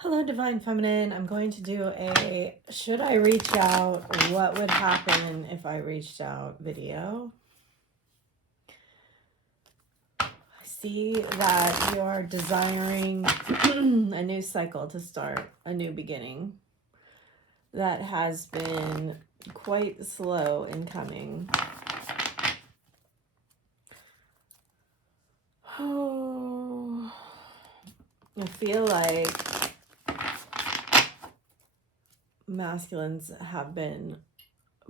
Hello, Divine Feminine. I'm going to do a should I reach out? What would happen if I reached out video? I see that you are desiring a new cycle to start, a new beginning that has been quite slow in coming. Oh, I feel like masculines have been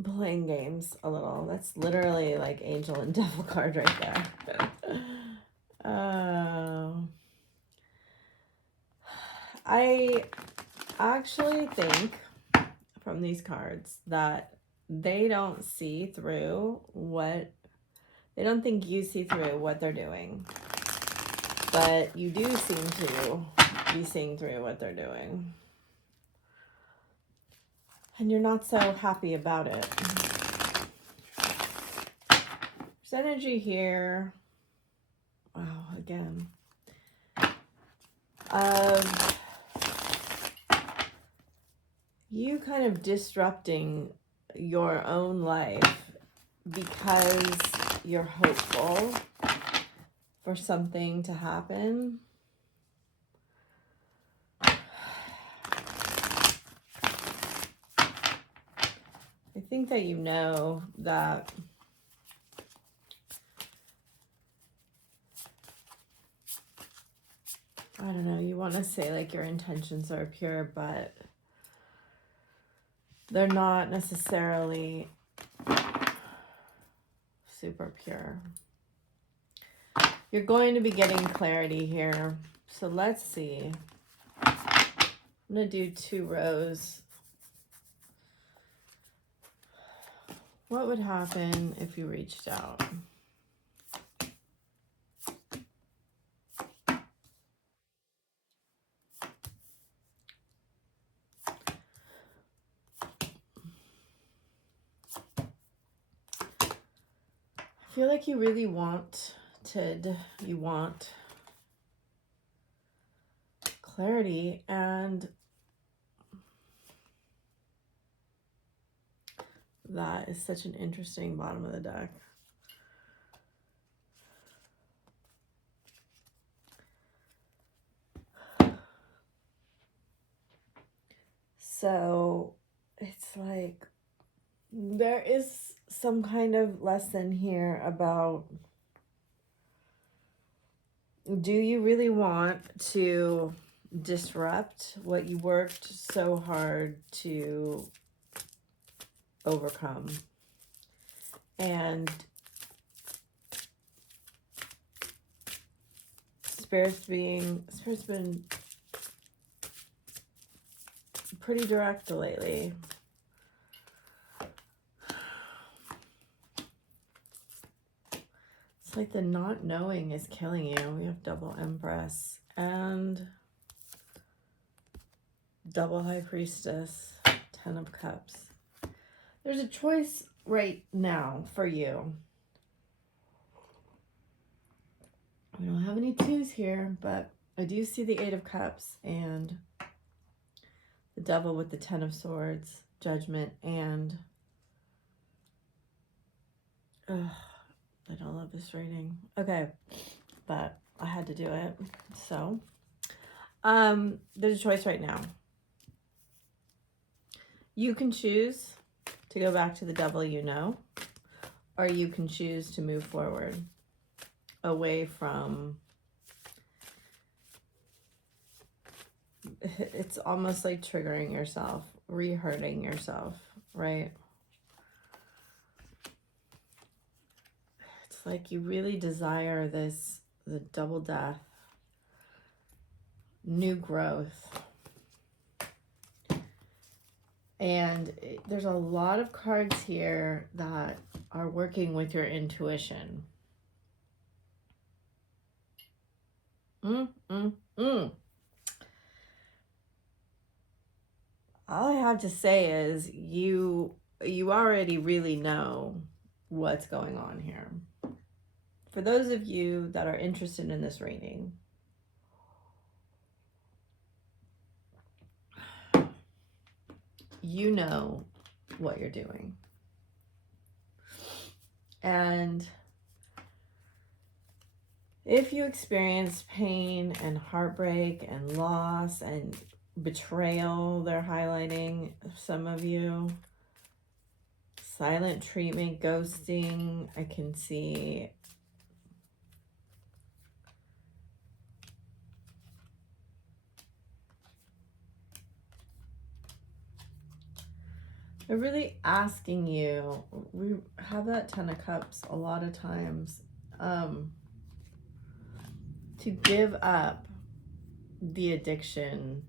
playing games a little. That's literally like angel and devil card right there. I actually think from these cards that they don't see through what, they don't think you see through what they're doing, but you do seem to be seeing through what they're doing. And you're not so happy about it. There's energy here. Wow, again. Of you kind of disrupting your own life because you're hopeful for something to happen. I think that you know that I don't know, you want to say like your intentions are pure, but they're not necessarily super pure. You're going to be getting clarity here. So let's see. I'm going to do 2 rows. What would happen if you reached out? I feel like you really want clarity, and that is such an interesting bottom of the deck. So it's like there is some kind of lesson here about, do you really want to disrupt what you worked so hard to overcome? And Spirit's been pretty direct lately. It's like the not knowing is killing you. We have double Empress and double High Priestess, 10 of Cups. There's a choice right now for you. We don't have any 2s here, but I do see the 8 of Cups and the Devil with the 10 of Swords, Judgment, and I don't love this reading. Okay, but I had to do it. So, there's a choice right now. You can choose to go back to the devil you know, or you can choose to move forward away from, it's almost like triggering yourself, re-hurting yourself, right? It's like you really desire this, the double death, new growth. And there's a lot of cards here that are working with your intuition. All I have to say is you already really know what's going on here. For those of you that are interested in this reading, you know what you're doing. And if you experience pain and heartbreak and loss and betrayal, they're highlighting some of you. Silent treatment, ghosting, I can see. They're really asking you, we have that 10 of Cups a lot of times, to give up the addiction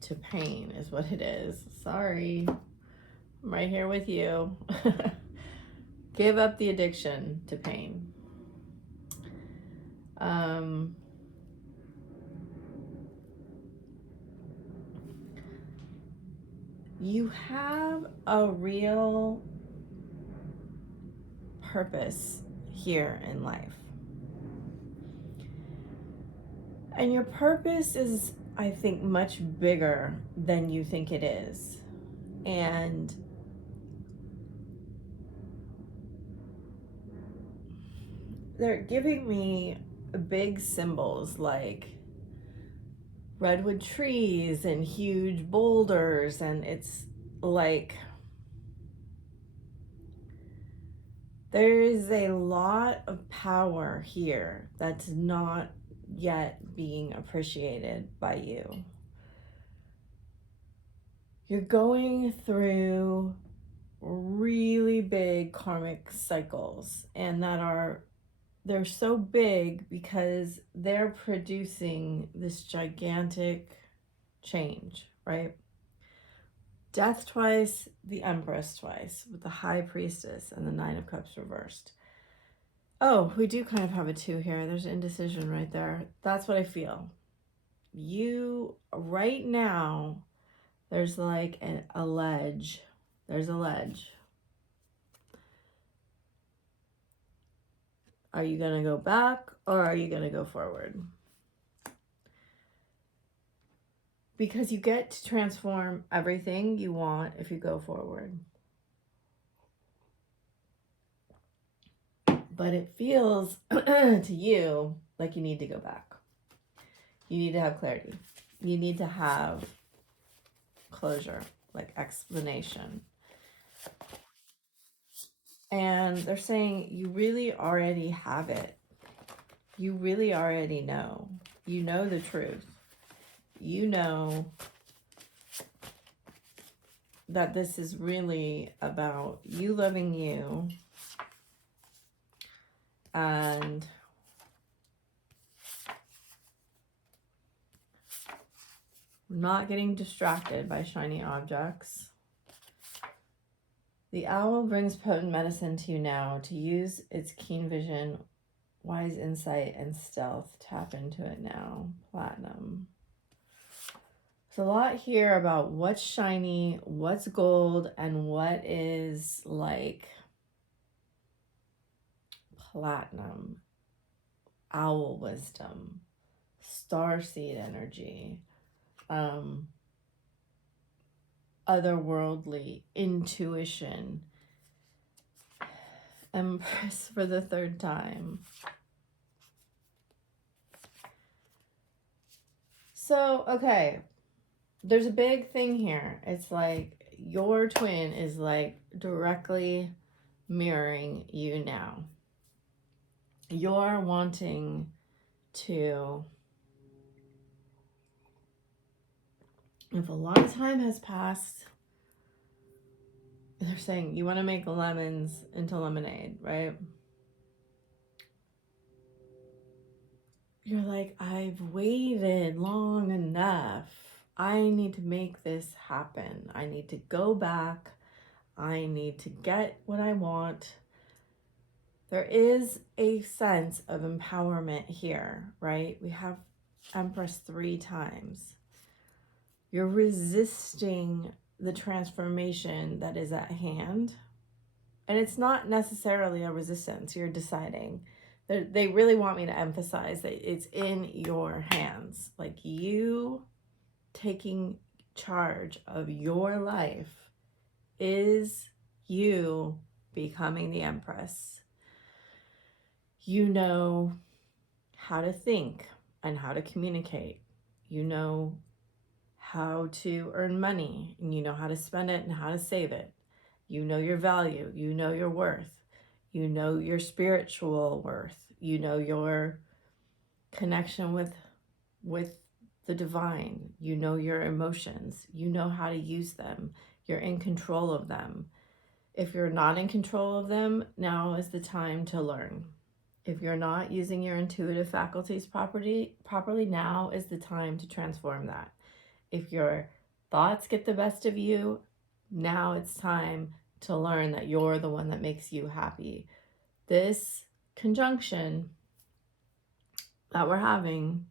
to pain is what it is. Sorry, I'm right here with you. Give up the addiction to pain. You have a real purpose here in life. And your purpose is, I think, much bigger than you think it is. And they're giving me big symbols like redwood trees and huge boulders, and it's like there is a lot of power here that's not yet being appreciated by you. You're going through really big karmic cycles, and they're so big because they're producing this gigantic change, right? Death twice, the Empress twice, with the High Priestess and the Nine of Cups reversed. Oh, we do kind of have a 2 here. There's indecision right there. That's what I feel. You, right now, there's like a ledge. There's a ledge. Are you going to go back or are you going to go forward? Because you get to transform everything you want if you go forward. But it feels to you like you need to go back. You need to have clarity. You need to have closure, like explanation. And they're saying you really already have it. You really already know. You know the truth. You know that this is really about you loving you and not getting distracted by shiny objects. The owl brings potent medicine to you now to use its keen vision, wise insight, and stealth. Tap into it now. Platinum. There's a lot here about what's shiny, what's gold, and what is like platinum, owl wisdom, starseed energy, otherworldly intuition. Empress for the 3rd time. So, okay, there's a big thing here. It's like your twin is like directly mirroring you now. You're wanting to, if a lot of time has passed, they're saying you want to make lemons into lemonade, right? You're like, I've waited long enough. I need to make this happen. I need to go back. I need to get what I want. There is a sense of empowerment here, right? We have Empress 3 times. You're resisting the transformation that is at hand. And it's not necessarily a resistance. You're deciding. They really want me to emphasize that it's in your hands. Like you taking charge of your life is you becoming the Empress. You know how to think and how to communicate. You know how to earn money, and you know how to spend it and how to save it. You know your value. You know your worth. You know your spiritual worth. You know your connection with the divine. You know your emotions. You know how to use them. You're in control of them. If you're not in control of them, now is the time to learn. If you're not using your intuitive faculties properly, now is the time to transform that. If your thoughts get the best of you, now it's time to learn that you're the one that makes you happy. This conjunction that we're having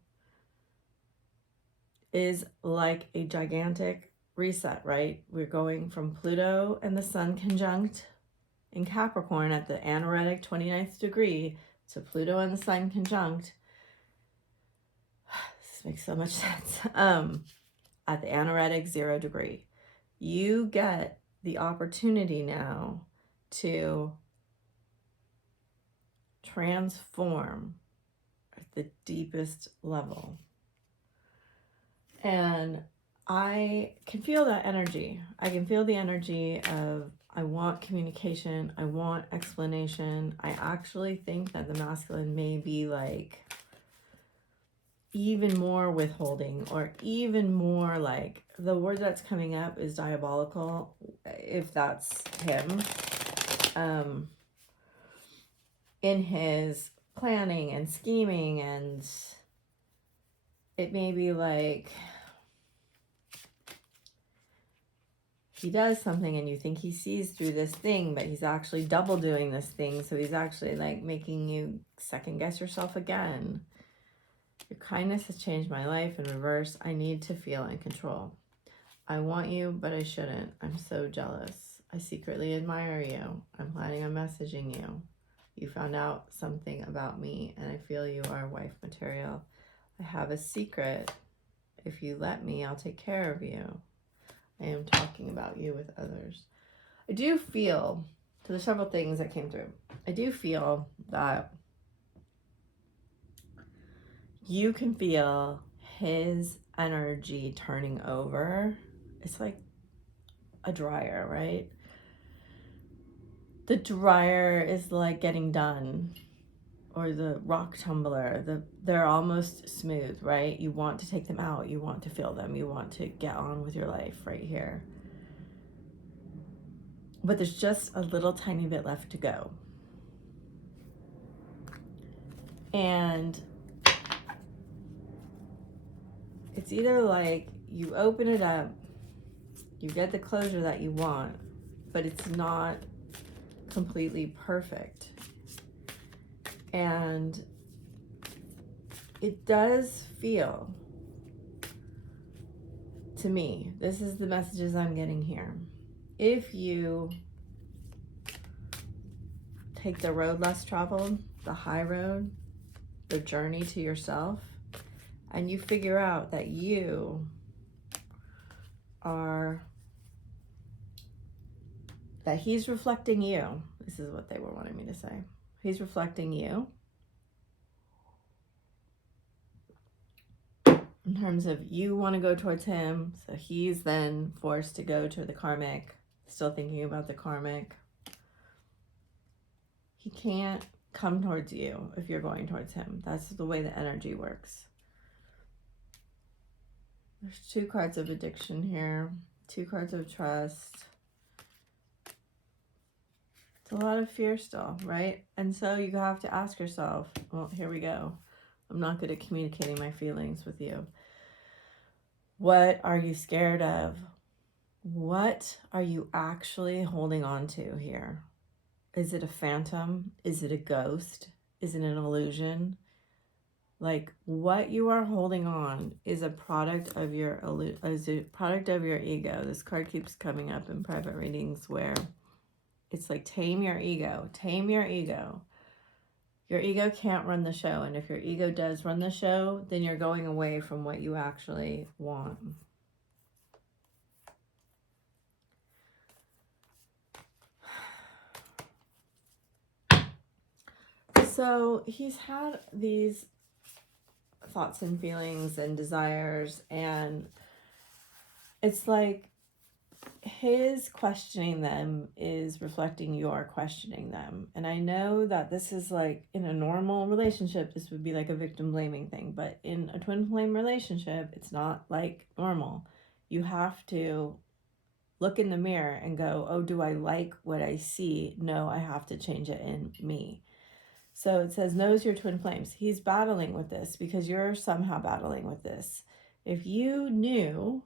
is like a gigantic reset, right? We're going from Pluto and the Sun conjunct in Capricorn at the anaretic 29th degree to Pluto and the Sun conjunct. This makes so much sense. At the anaretic 0 degree. You get the opportunity now to transform at the deepest level. And I can feel that energy. I can feel the energy of, I want communication. I want explanation. I actually think that the masculine may be like even more withholding, or even more like, the word that's coming up is diabolical, if that's him, in his planning and scheming. And it may be like he does something and you think he sees through this thing, but he's actually double doing this thing. So he's actually like making you second guess yourself again. Your kindness has changed my life in reverse. I need to feel in control. I want you, but I shouldn't. I'm so jealous. I secretly admire you. I'm planning on messaging you. You found out something about me, and I feel you are wife material. I have a secret. If you let me, I'll take care of you. I am talking about you with others. I do feel, so there's several things that came through. I do feel that you can feel his energy turning over. It's like a dryer, right? The dryer is like getting done, or the rock tumbler, they're almost smooth, right? You want to take them out, you want to feel them, you want to get on with your life right here. But there's just a little tiny bit left to go. And it's either like you open it up, you get the closure that you want, but it's not completely perfect. And it does feel, to me, this is the messages I'm getting here. If you take the road less traveled, the high road, the journey to yourself, and you figure out that you are, that he's reflecting you. This is what they were wanting me to say. He's reflecting you in terms of you want to go towards him, so he's then forced to go to the karmic, still thinking about the karmic. He can't come towards you if you're going towards him. That's the way the energy works. There's 2 cards of addiction here, 2 cards of trust. It's a lot of fear still, right? And so you have to ask yourself, well, here we go. I'm not good at communicating my feelings with you. What are you scared of? What are you actually holding on to here? Is it a phantom? Is it a ghost? Is it an illusion? Like, what you are holding on is a product of your ego. This card keeps coming up in private readings where it's like, tame your ego. Tame your ego. Your ego can't run the show. And if your ego does run the show, then you're going away from what you actually want. So he's had these thoughts and feelings and desires, and it's like his questioning them is reflecting your questioning them. And I know that this is like in a normal relationship, this would be like a victim blaming thing, but in a twin flame relationship, it's not like normal. You have to look in the mirror and go, oh, do I like what I see? No, I have to change it in me. So it says, knows your twin flames. He's battling with this because you're somehow battling with this. If you knew,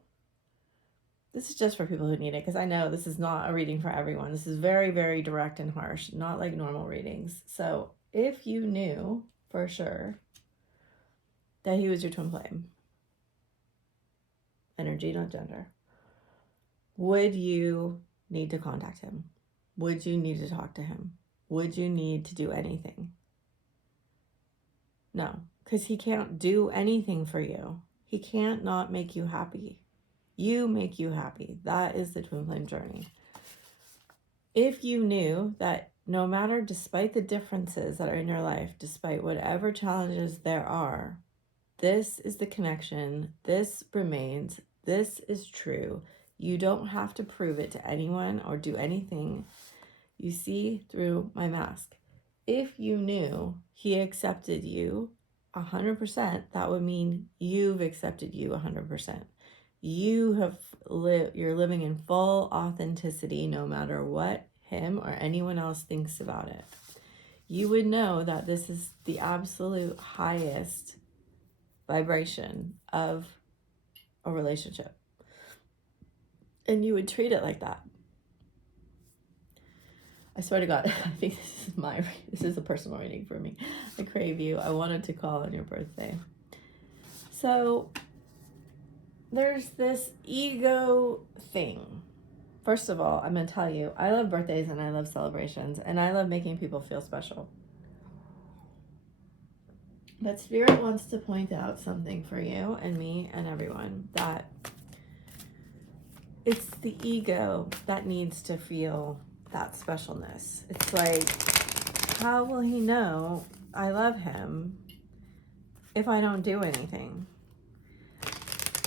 this is just for people who need it, because I know this is not a reading for everyone. This is very, very direct and harsh, not like normal readings. So if you knew for sure that he was your twin flame, energy, not gender, would you need to contact him? Would you need to talk to him? Would you need to do anything? No, because he can't do anything for you. He can't not make you happy. You make you happy. That is the twin flame journey. If you knew that no matter, despite the differences that are in your life, despite whatever challenges there are, this is the connection, this remains, this is true. You don't have to prove it to anyone or do anything. You see through my mask. If you knew he accepted you 100%, that would mean you've accepted you 100%. You have you're living in full authenticity no matter what him or anyone else thinks about it. You would know that this is the absolute highest vibration of a relationship. And you would treat it like that. I swear to God, I think this is a personal reading for me. I crave you. I wanted to call on your birthday. So there's this ego thing. First of all, I'm going to tell you, I love birthdays and I love celebrations and I love making people feel special. But Spirit wants to point out something for you and me and everyone, that it's the ego that needs to feel that specialness. It's like, how will he know I love him if I don't do anything?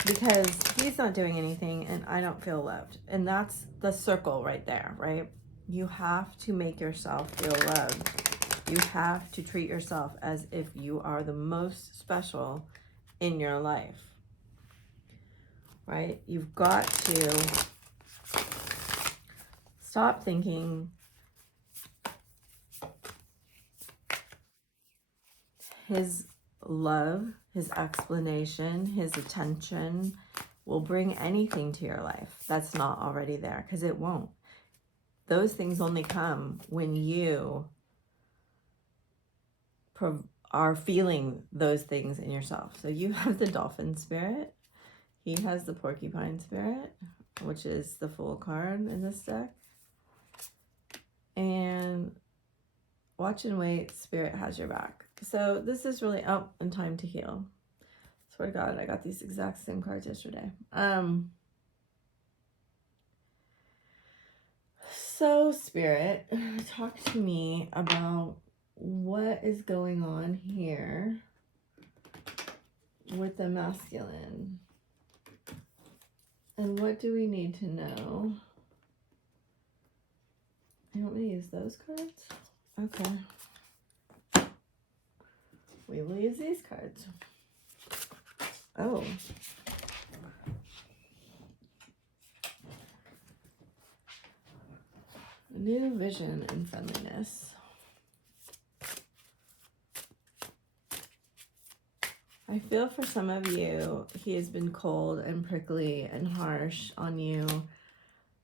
Because he's not doing anything and I don't feel loved. And that's the circle right there, right? You have to make yourself feel loved. You have to treat yourself as if you are the most special in your life, right? You've got to stop thinking his love, his explanation, his attention will bring anything to your life that's not already there, because it won't. Those things only come when you are feeling those things in yourself. So you have the dolphin spirit. He has the porcupine spirit, which is the Fool card in this deck. And watch and wait, Spirit has your back. So this is really, oh, and time to heal. Swear to God, I got these exact same cards yesterday. So Spirit, talk to me about what is going on here with the masculine. And what do we need to know? I don't want to use those cards. Okay. We will use these cards. Oh. New vision and friendliness. I feel for some of you, he has been cold and prickly and harsh on you.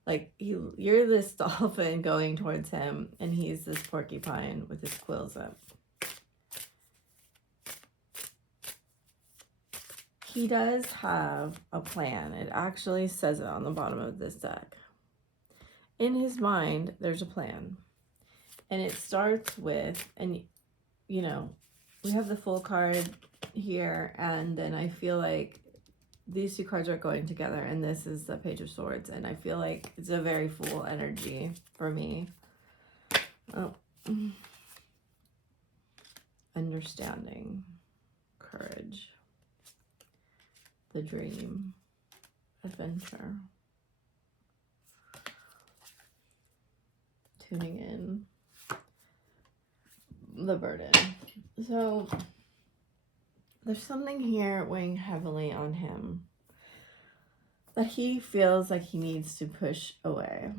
Like you're this dolphin going towards him, and he's this porcupine with his quills up. He does have a plan. It actually says it on the bottom of this deck. In his mind, there's a plan. And it starts with, and you know, we have the Fool card here, and then I feel like these two cards are going together, and this is the Page of Swords, and I feel like it's a very Fool energy for me. Oh. understanding, courage, the dream, adventure, tuning in, the burden. So there's something here weighing heavily on him that he feels like he needs to push away.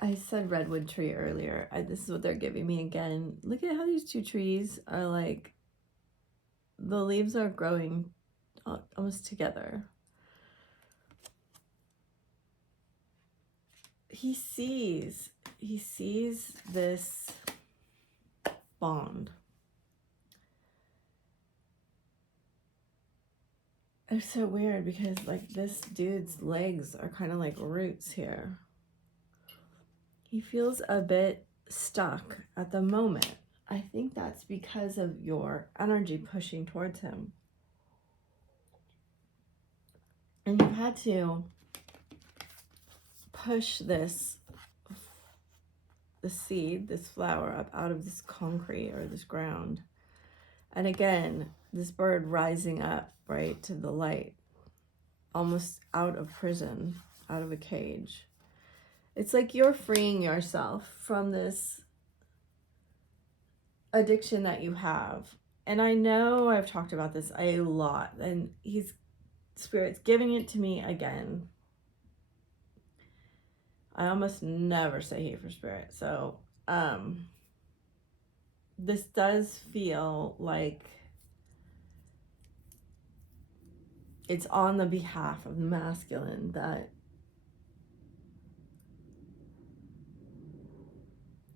I said redwood tree earlier. This is what they're giving me again. Look at how these two trees are like, the leaves are growing almost together. He sees this bond. It's so weird because like this dude's legs are kind of like roots here. He feels a bit stuck at the moment. I think that's because of your energy pushing towards him. And you've had to push this seed, this flower up out of this concrete or this ground. And again, this bird rising up, right, to the light, almost out of prison, out of a cage. It's like you're freeing yourself from this addiction that you have. And I know I've talked about this a lot, and Spirit's giving it to me again. I almost never say hey for Spirit. So, this does feel like it's on the behalf of the masculine that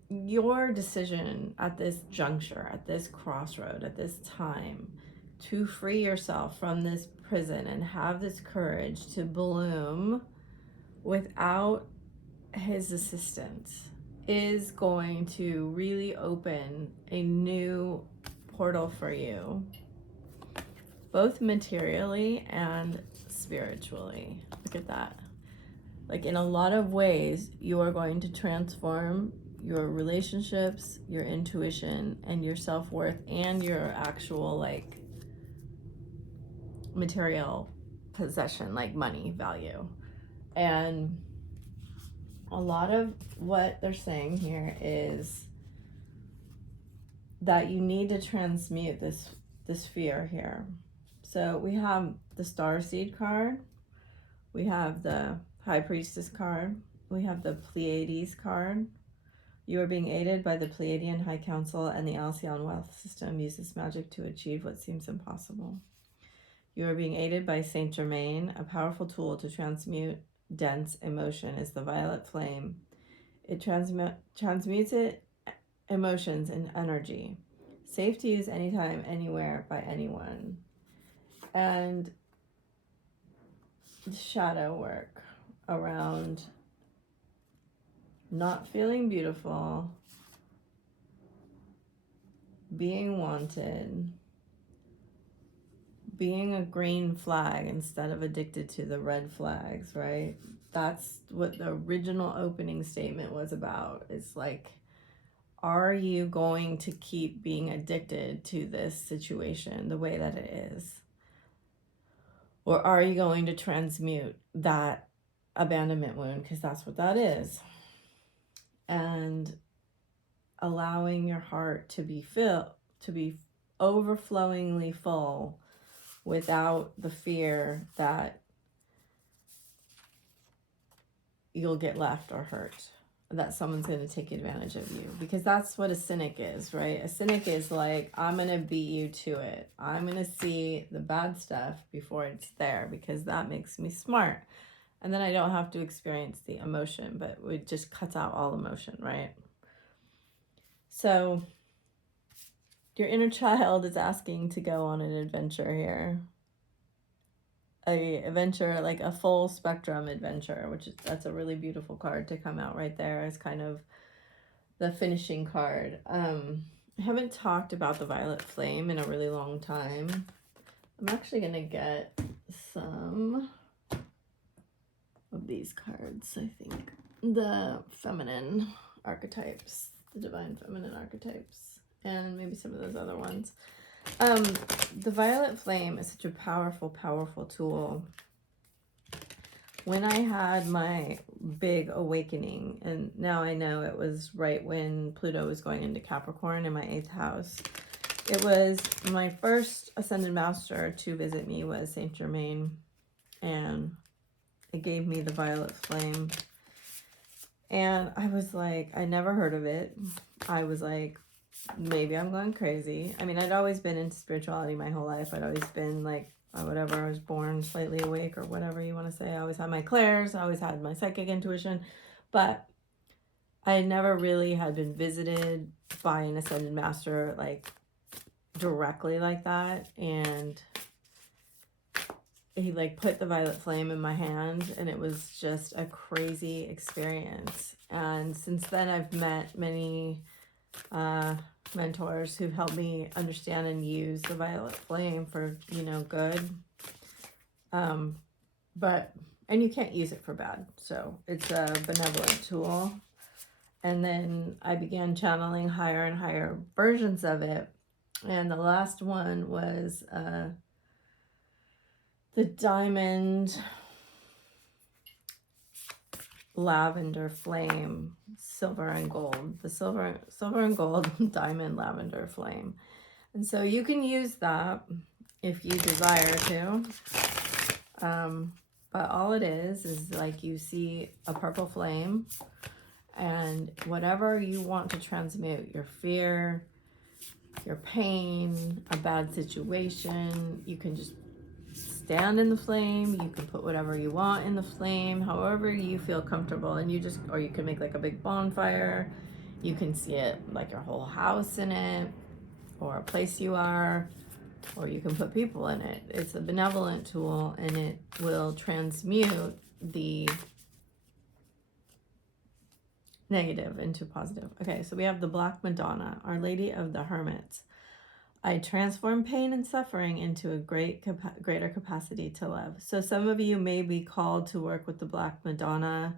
your decision at this juncture, at this crossroad, at this time, to free yourself from this prison and have this courage to bloom without his assistance is going to really open a new portal for you, both materially and spiritually. Look at that. Like in a lot of ways, you are going to transform your relationships, your intuition, and your self-worth, and your actual like material possession, like money value. And a lot of what they're saying here is that you need to transmute this fear here. So we have the Starseed card, we have the High Priestess card, we have the Pleiades card. You are being aided by the Pleiadian High Council, and the Alcyon wealth system uses magic to achieve what seems impossible. You are being aided by Saint Germain. A powerful tool to transmute dense emotion is the violet flame. It transmutes emotions in energy. Safe to use anytime, anywhere, by anyone. And shadow work around not feeling beautiful, being wanted, being a green flag instead of addicted to the red flags, right? That's what the original opening statement was about. It's like, are you going to keep being addicted to this situation the way that it is? Or are you going to transmute that abandonment wound, because that's what that is, and allowing your heart to be overflowingly full without the fear that you'll get left or hurt, that someone's going to take advantage of you, because that's what a cynic is, right? A cynic is like, I'm going to beat you to it. I'm going to see the bad stuff before it's there, because that makes me smart. And then I don't have to experience the emotion, but it just cuts out all emotion, right? So your inner child is asking to go on an adventure here. A adventure, like a full spectrum adventure, that's a really beautiful card to come out right there as kind of the finishing card. I haven't talked about the violet flame in a really long time. I'm actually gonna get some of these cards, I think. The feminine archetypes, the divine feminine archetypes. and maybe some of those other ones. The violet flame is such a powerful, powerful tool. When I had my big awakening, and now I know it was right when Pluto was going into Capricorn in my 8th house. It was my first ascended master to visit me was Saint Germain, and it gave me the violet flame. And I was like, I never heard of it. I was like, maybe I'm going crazy. I mean, I'd always been into spirituality my whole life. I'd always been like, whatever, I was born slightly awake or whatever you want to say. I always had my clairs. I always had my psychic intuition. But I never really had been visited by an ascended master like directly like that. And he like put the violet flame in my hand, and it was just a crazy experience. And since then I've met many mentors who've helped me understand and use the violet flame for, you know, good. And you can't use it for bad. So it's a benevolent tool. And then I began channeling higher and higher versions of it. And the last one was the diamond lavender flame, silver and gold. The silver and gold diamond lavender flame. And so you can use that if you desire to. But all it is like you see a purple flame, and whatever you want to transmute, your fear, your pain, a bad situation, you can just stand in the flame. You can put whatever you want in the flame, however you feel comfortable. And or you can make like a big bonfire. You can see it like your whole house in it, or a place you are, or you can put people in it. It's a benevolent tool, and it will transmute the negative into positive. Okay, so we have the Black Madonna, Our Lady of the Hermits. I transform pain and suffering into a greater capacity to love. So some of you may be called to work with the Black Madonna.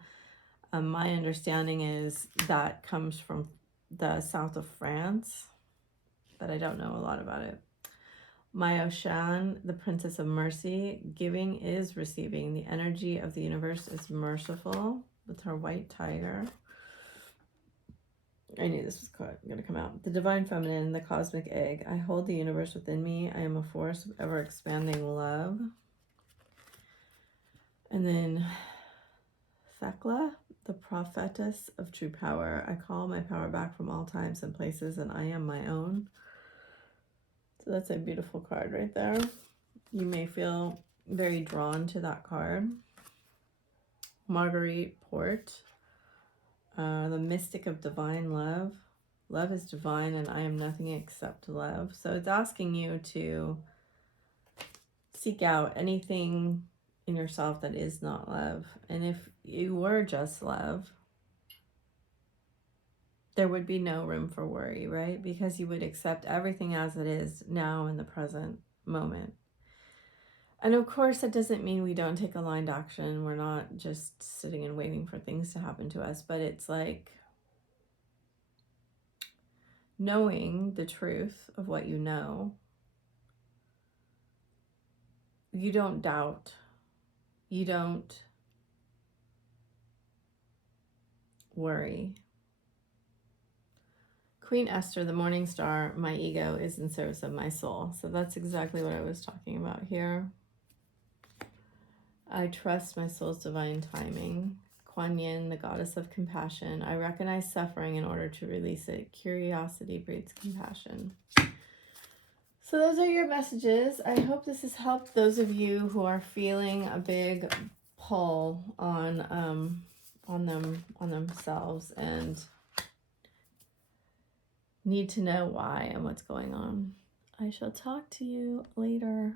My understanding is that comes from the south of France, but I don't know a lot about it. Myoshan, the Princess of Mercy. Giving is receiving. The energy of the universe is merciful with her white tiger. I knew this was going to come out. The Divine Feminine, the Cosmic Egg. I hold the universe within me. I am a force of ever-expanding love. And then Thekla, the Prophetess of True Power. I call my power back from all times and places, and I am my own. So that's a beautiful card right there. You may feel very drawn to that card. Marguerite Porte. The Mystic of Divine Love. Love is divine, and I am nothing except love. So it's asking you to seek out anything in yourself that is not love. And if you were just love, there would be no room for worry, right? Because you would accept everything as it is now in the present moment. And of course, that doesn't mean we don't take aligned action. We're not just sitting and waiting for things to happen to us, but it's like knowing the truth of what you know. You don't doubt. You don't worry. Queen Esther, the morning star, my ego is in service of my soul. So that's exactly what I was talking about here. I trust my soul's divine timing. Kuan Yin, the goddess of compassion. I recognize suffering in order to release it. Curiosity breeds compassion. So those are your messages. I hope this has helped those of you who are feeling a big pull on themselves and need to know why and what's going on. I shall talk to you later.